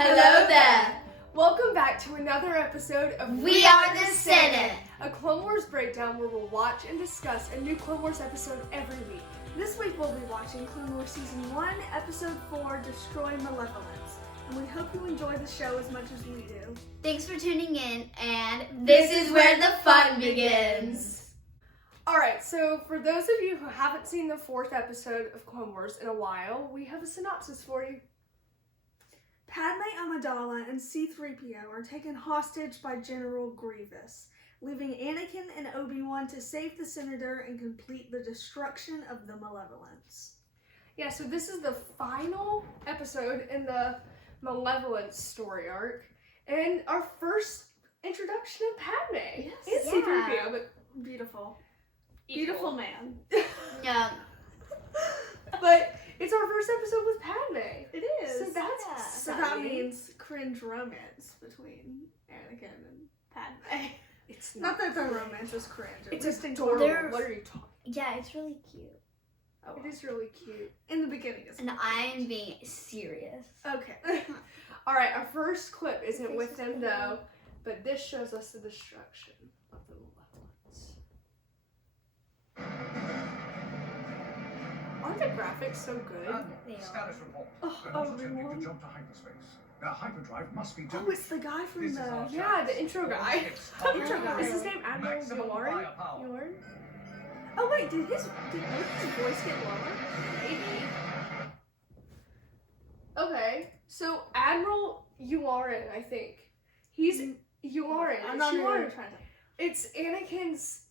Hello there! Welcome back to another episode of We Are the Senate! A Clone Wars breakdown where we'll watch and discuss a new Clone Wars episode every week. This week we'll be watching Clone Wars Season 1, Episode 4, Destroy Malevolence. And we hope you enjoy the show as much as we do. Thanks for tuning in, and this is where the fun begins! Alright, so for those of you who haven't seen the 4th episode of Clone Wars in a while, we have a synopsis for you. Padme Amidala and C-3PO are taken hostage by General Grievous, leaving Anakin and Obi-Wan to save the Senator and complete the destruction of the Malevolence. Yeah, so this is the final episode in the Malevolence story arc, and our first introduction of Padme. Yes. And C-3PO, but beautiful. Beautiful man. Yeah. But it's our first episode with Padme. It is. So that's So that means cringe romance between Anakin and Padme. It's Not that the romance is cringe. It's least adorable. They're- What are you talking? Yeah, it's really cute. Oh, It is really cute. in the beginning. It's And I am being serious. okay. All right, our first clip isn't with them though, but this shows us the destruction of the Malevolence. Aren't the graphics so good? They are. Status report. Oh, They're not attempting everyone. to jump to hyperspace. Their hyperdrive must be Oh, done. it's the guy from This is the our yeah, chance. the intro guy. It's Intro guy. time. Is his name Admiral Maximum Yoren? firepower. Yoren? Oh wait, did Obi's voice get lower? Maybe. Okay, so Admiral Yoren, I think. He's Yoren. I'm It's not Yoren. even trying to. It's Anakin's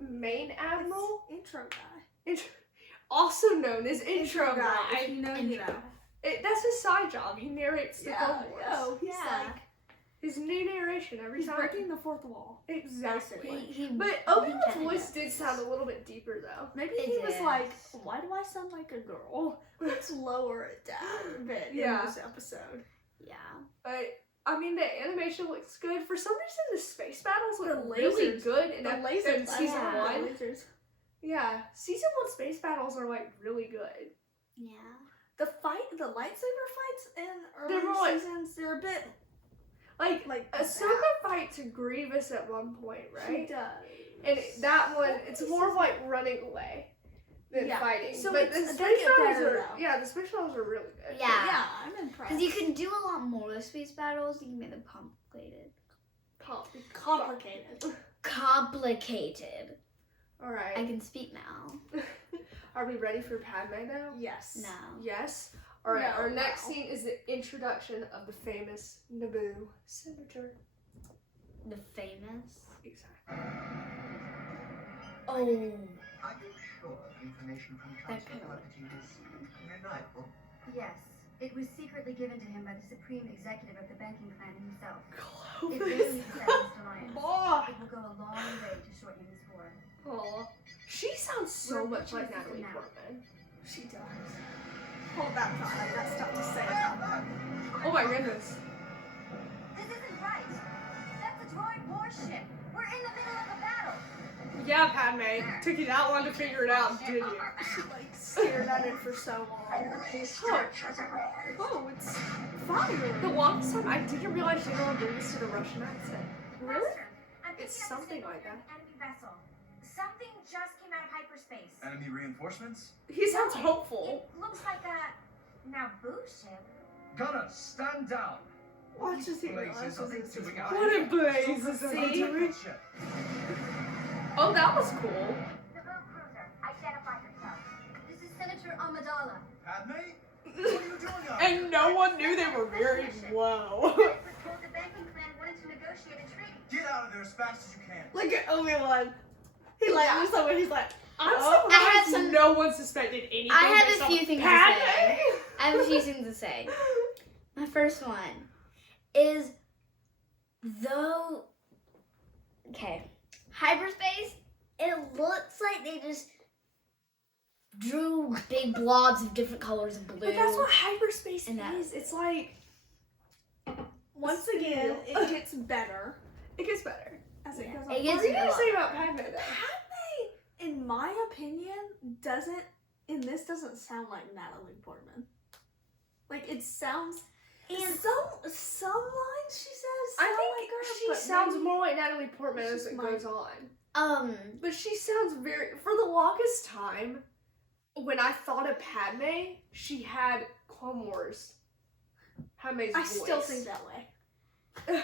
main admiral, Intro guy. also known as intro If guy. you know, you know. That's his side job. He narrates the Clone Wars. Oh, he's Yeah. like His new narration every he's time. breaking the fourth wall. Exactly. He, But he Obi-Wan's kinda voice does. did sound a little bit deeper though. Maybe It he was is. like, "Why do I sound like a girl? Let's lower it down a bit Yeah. in this episode." Yeah. But I mean, the animation looks good. For some reason, the space battles look The really lasers. good in The ep- lasers. in season yeah. one. The lasers. Yeah, season 1 space battles are like really good. Yeah. The lightsaber fights in They're earlier more like- seasons, they're a bit Like like Ahsoka fights Grievous at one point, She right? does. And that one, it's more of like running away than Yeah. fighting. So but it's- the they space get battles better, are though. yeah, the space battles are really good. Yeah. Yeah, I'm impressed. Because you can do a lot more with space battles. You can make them complicated. Complicated. Complicated. All I right. can speak now. Are we ready for Padme now? Yes. No. Yes. All right. No, Our next wow. scene is the introduction of the famous Naboo senator. The famous. Exactly. Oh. Are you sure the information from That Chancellor pillow. Palpatine is reliable? Yes, it was secretly given to him by the Supreme Executive of the banking clan himself. If Clovis. really accepts this alliance, Oh, it will go a long way to shorten his war. oh. She sounds so We're much like choosing Natalie now. Portman. She does. Hold that thought. I've got stuff to say about that. Oh my goodness. This isn't right! That's a droid warship! We're in the middle of a battle! Yeah, Padme. Took you that long to figure it out, did you? She like stared at it for so long. Oh, it's fire. The longest time I didn't realize General Grievous did a Russian accent. Really? Master, I'm It's picking up a something signal like from that. an enemy vessel. Something just came out of hyperspace. Enemy reinforcements? He sounds hopeful. It looks like a Naboo ship. Gunners, stand down! Watch as he Blazes realizes are they it's doing his out What here? a blaze is So he protect doing? the ship. Oh, that was cool. Naboo cruiser, identify yourself. This is Senator Amidala. Padme? What are you doing out here? And no one knew they were very low. I was told the banking clan wanted to negotiate a treaty. Get out of there as fast as you can. Look at Obi-Wan. He like Yeah. looks over. He's like, I'm oh, surprised I have some- no one suspected anything. I have based a off few things to Padme. say. I have a few things to say. My first one is though. Okay. Hyperspace, it looks like they just drew big blobs of different colors of blue. But that's what hyperspace And that- is. It's like once again, it gets better it gets better. as it Yeah. goes on. It What gets were you a gonna lot say better. about Padme though? Padme, in my opinion, doesn't sound like Natalie Portman. Like it sounds And some lines she says I sound think like her, she but sounds maybe more like Natalie Portman it's as just it my- goes on. um, But she sounds for the longest time, when I thought of Padme, she had Clone Wars. Padme's I voice. still think that way.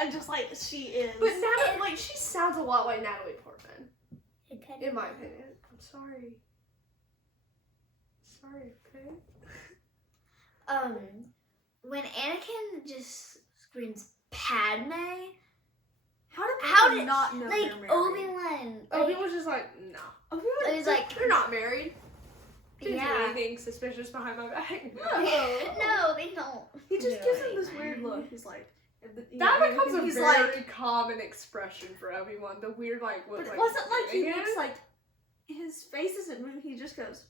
I'm just like, she is. But Natalie, like, she sounds a lot like Natalie Portman, in my opinion. I'm sorry. Sorry, okay? when Anakin just screams Padme, How did did- not know like they're married? Obi-Wan, Obi was just like, no. It was like- they're not married. Didn't do yeah. anything suspicious behind my back. No, they don't. He just do gives him this anything. weird look. He's like, That becomes a he's very like, common expression for Obi-Wan. The weird, like, what, but it like, wasn't like he again? looks like his face isn't moving. He just goes.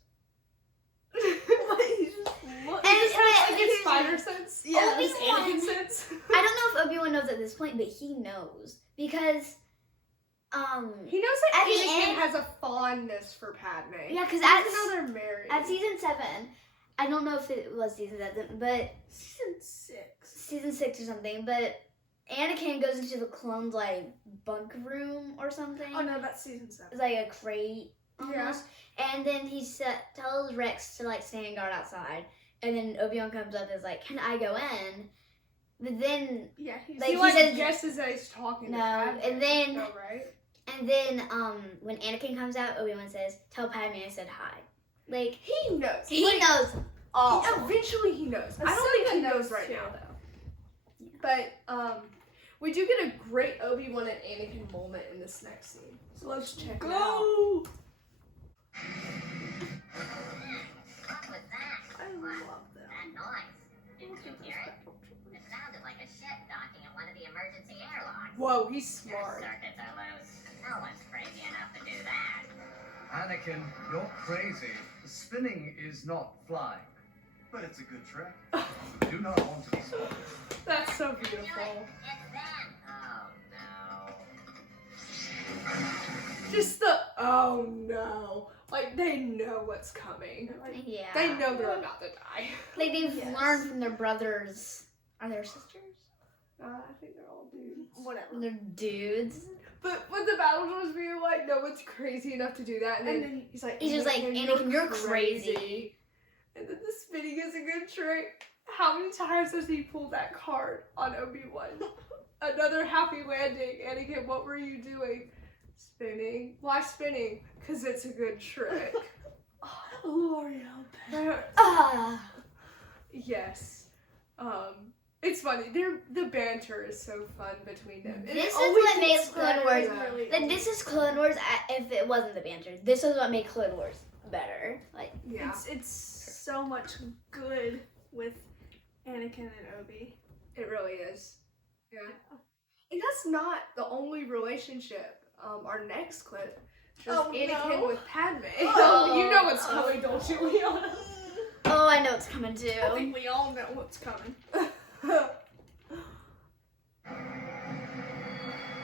Like, he just looks. And- He just has, like, his here's spider the- sense. Yeah. His Obi-Wan- Anakin sense. I don't know if Obi-Wan knows at this point, but he knows because, He knows that At the Anakin end- has a fondness for Padme. yeah, because Even though they're married. at season 7, I don't know if it was season 7, but Season 6. season 6 or something, but Anakin goes into the clone's like bunk room or something. Oh no, that's season 7. It's like a crate Yeah. almost. And then he tells Rex to like stand guard outside. And then Obi-Wan comes up and is like, "Can I go in?" But then, Yeah, he's Like, he, he like, says- guesses that he's talking No, to Padme. and then- No, right? when Anakin comes out, Obi-Wan says, "Tell Padme I said hi." Like, He knows. he Like, knows all. Eventually he knows. I don't think he knows right now, though. But, we do get a great Obi-Wan and Anakin moment in this next scene. So let's check it out. go. What was that? I love them. That noise. Didn't you hear it? It sounded like a ship docking at one of the emergency airlocks. Whoa, he's Your smart. circuits are loose. No one's crazy enough to do that. Anakin, you're crazy. Spinning is not flying. But it's a good trick. You do not want to be spotted. That's so I knew it. beautiful. It's them. Oh no. Just the, oh no. Like, they know what's coming. Yeah. They know they're about to die. Like, they've Yes. learned from their brothers. Are they sisters? I think they're all dudes. Whatever. They're dudes. But with the battle droids being like, no one's crazy enough to do that, and then he's like, He's just like, "Anakin, you're crazy." And then the spinning is a good trick. How many times has he pulled that card on Obi-Wan? Another happy landing. Anakin, what were you doing? Spinning. Why spinning? Because it's a good trick. L'Oreal. Ah. Yes. It's funny. The banter is so fun between them. And This it is only what gets makes Clone better. Wars- Like, this is Clone Wars if it wasn't the banter. This is what made Clone Wars better. Like, Yeah. It's so much good with Anakin and Obi. It really is. Yeah. And that's not the only relationship. Our next clip shows Oh, Anakin no. with Padme. Oh. You know what's coming, don't you, Liana? oh, I know it's coming too. I think we all know what's coming.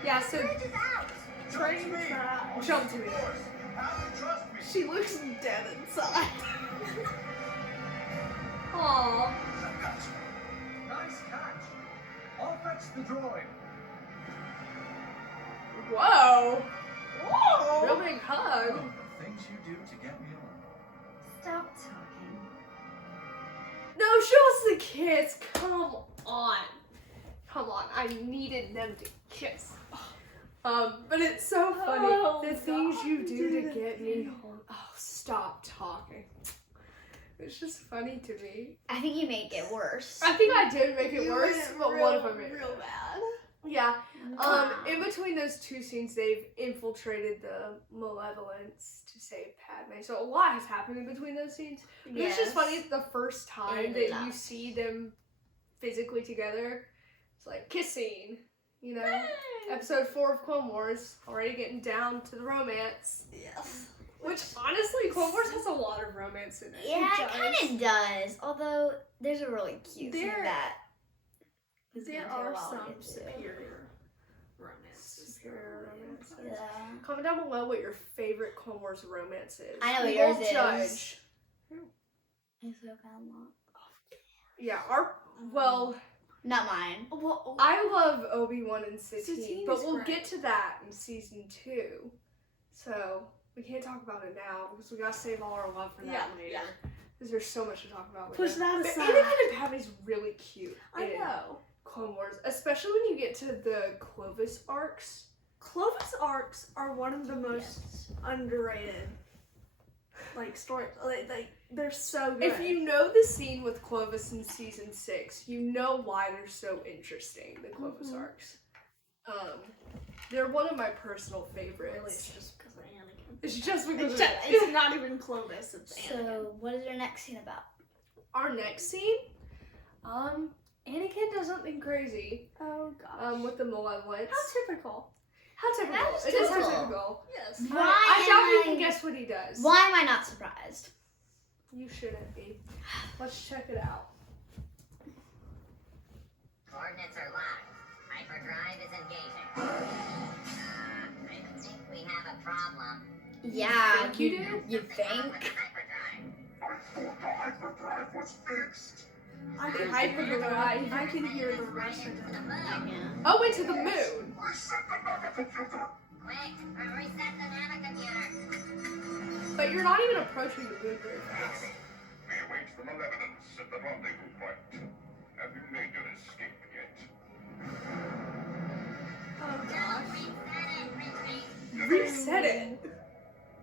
Yeah, so Bridge is out. Trust me. jump to it. Of course. Have to trust me. She looks dead inside. Aww. Nice catch. I'll fetch the droid. Whoa. Whoa! Real big hug. Oh, the things you do to get me alone. Stop talking. No, show us the kiss. Come on. Come on. I needed them to kiss. But it's so funny. Oh, the things God, you do to dude. get me home. Oh, stop talking. It's just funny to me. I think you make it worse. I think I did make it You worse, went but real, one of them made it real worse. bad. Yeah. In between those two scenes, they've infiltrated the Malevolence to save Padme. So a lot has happened in between those scenes. But It's just funny the first time that you see them physically together. It's like kissing, you know. Episode 4 of Clone Wars, already getting down to the romance. Yes. Which honestly, Clone Wars has a lot of romance in it. Yeah, it does. kind of does. Although there's a really cute scene There- that. There gonna take a are while to some get to. superior romances. Superior romances. Yeah. Comment down below what your favorite Clone Wars romance is. I know what We yours won't is. judge. It's so kind of long. Yeah, our Well, Not mine. Well, I love Obi-Wan and Satine, Satine but is we'll great. get to that in season 2. So we can't talk about it now because we gotta save all our love for that Yeah, later. yeah. Because there's so much to talk about with Push them. that But aside. Anakin and Padme's really cute. I in know. Clone Wars, especially when you get to the Clovis arcs. Clovis arcs are one of the most underrated, like, stories. Like, they're so good. If you know the scene with Clovis in season 6, you know why they're so interesting, the Clovis Mhm. arcs. They're one of my personal favorites. Really, it's just because of Anakin. It's just because It's not even Clovis, it's Anakin. So, what is your next scene about? Our next scene, Anakin does something crazy, Oh, gosh. with the Malevolence. How typical. How typical. That is It is how typical. typical. Yes. Why I doubt you am can I- guess what he does. Why am I not surprised? You shouldn't be. Let's check it out. Coordinates are locked. Hyperdrive is engaging. I think we have a problem. Yeah, think you do? You think? Hyperdrive. I can Hyperdrive. I can hear the rest of it. Yeah. Oh, went to the moon. Quick, reset the navicomputer. But you're not even approaching the moon very fast. We await the malevolence at the rendezvous point. Have you made your escape yet? Oh, No, gosh. reset it, retreat. Reset it.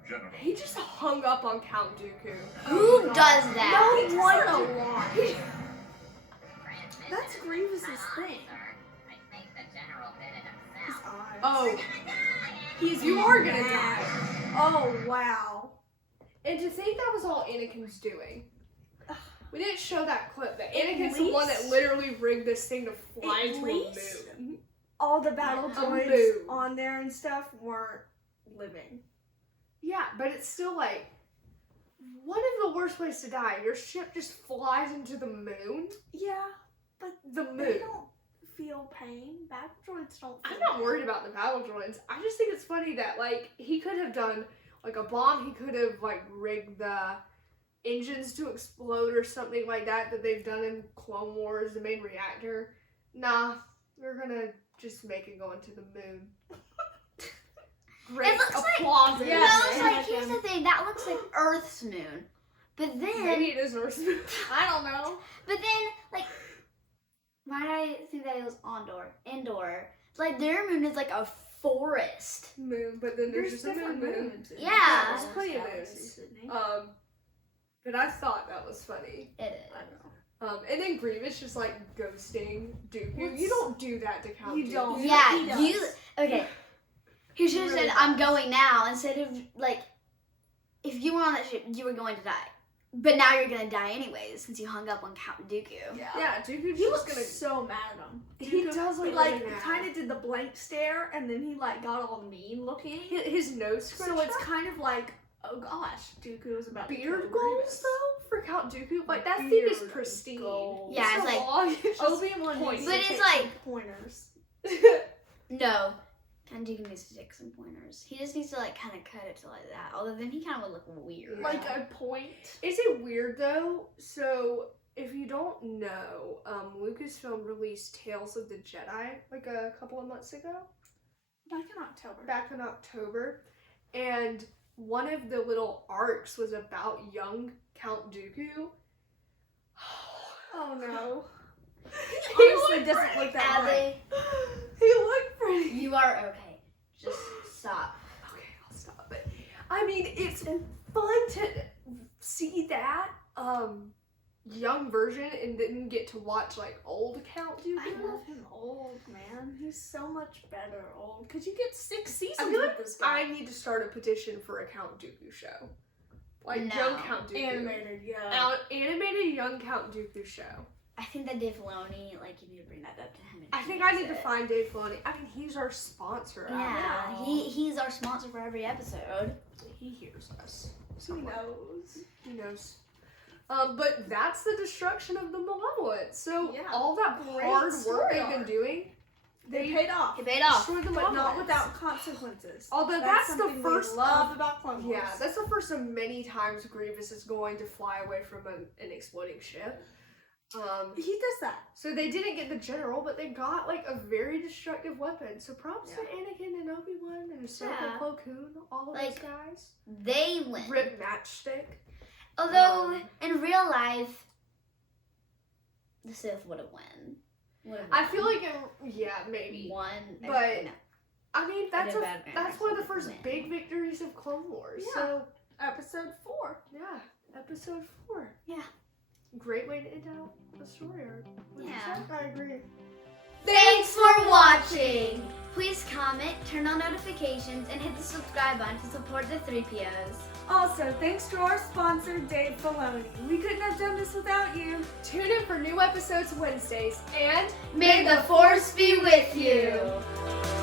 General. He just hung up on Count Dooku. Who does No that? He wonder just- why. Transmission That's Grievous's on, thing. sir. I think the general did it His himself. eyes. Oh, He's you are gonna mad. die. Oh, wow. And to think that was all Anakin's doing. We didn't show that clip, but At Anakin's the one that least- literally rigged this thing to fly At into least- a moon. All the battle A droids moon. on there and stuff weren't living. Yeah, but it's still like one of the worst ways to die. Your ship just flies into the moon. Yeah, but The they moon. don't feel pain. Battle droids don't feel I'm not pain. worried about the battle droids. I just think it's funny that like he could have done like a bomb. He could have like rigged the engines to explode or something like that they've done in Clone Wars, the main reactor. Nah, we're gonna just make it go into the moon. Great It looks like- applause. Yeah, No, it's man. like, here's the thing, that looks like Earth's moon. But then, Maybe it is Earth's moon. I don't know. but then, like, why did I think that it was indoor? Like, their moon is like a forest. Moon, but then there's just a moon. moons. Yeah. There's plenty of moons. But I thought that was funny. It is. I know. And then Grievous just like ghosting Dooku. What's- You don't do that to Count You Dooku. don't. Yeah, he does. you, okay. He should have Really said, I'm does. going now, instead of, like, if you were on that ship, you were going to die. But now you're gonna die anyways, since you hung up on Count Dooku. Yeah. Yeah, Dooku's He just looks gonna. so mad at him. He Dooku- does look He like really mad. kind of did the blank stare, and then he like got all mean looking. His nose scratched. So it's kind of like, oh gosh, Dooku was about to beard kill goals Grievous. though for Count Dooku. Like that thing is Beard pristine. goals. Yeah, it's so like- long, it's just Obi-Wan points. needs But to it's take like- some pointers. No. Count Dooku needs to take some pointers. He just needs to, like, kind of cut it to like that. Although then he kind of would look weird. Like a point. Is it weird though? So if you don't know, Lucasfilm released Tales of the Jedi like a couple of months ago. Back in October. Back in October, and one of the little arcs was about young Count Dooku. Oh no. He Honestly, looked doesn't look that Adleigh, He looked pretty. you are okay. Just stop. Okay, I'll stop. But I mean, it's fun to see that young version and then get to watch like old Count Dooku. I love him old, man. He's so much better old. Cause you get 6 seasons I feel with like this guy. I need to start a petition for a Count Dooku show. Like No. young Count Dooku. Animated, yeah. Animated young Count Dooku show. I think that Dave Filoni, like, you need to bring that up to him. and I think he I needs need to it. find Dave Filoni. I mean, he's our sponsor. Yeah, after all. he's our sponsor for every episode. He hears us. He knows. He knows. But that's the destruction of the Malevolent. So Yeah. all that Great hard work story they've been arc. doing, They paid off. It paid off. destroyed the But not Malevolence. without consequences. Although that's the something we first love of- about Clone Wars. Yeah, that's the first of many times Grievous is going to fly away from an exploding ship. He does that. So they didn't get the general, but they got like a very destructive weapon. So props to Anakin and Obi-Wan and Ahsoka, Yeah. Plo Koon, all of Like, those guys. They win. Rip Matchstick. Although in real life, the Sith would have won. I feel like maybe. Won, But- no. I mean, that's did bad that's one of the Anakin first win. big victories of Clone Wars. Yeah. So Episode 4. yeah, episode 4. Yeah. Great way to end out the story arc. What'd you Yeah. say? I agree. Thanks for watching! Please comment, turn on notifications, and hit the subscribe button to support the Threepios. Also, thanks to our sponsor, Dave Filoni. We couldn't have done this without you. Tune in for new episodes Wednesdays and May the Force be with you!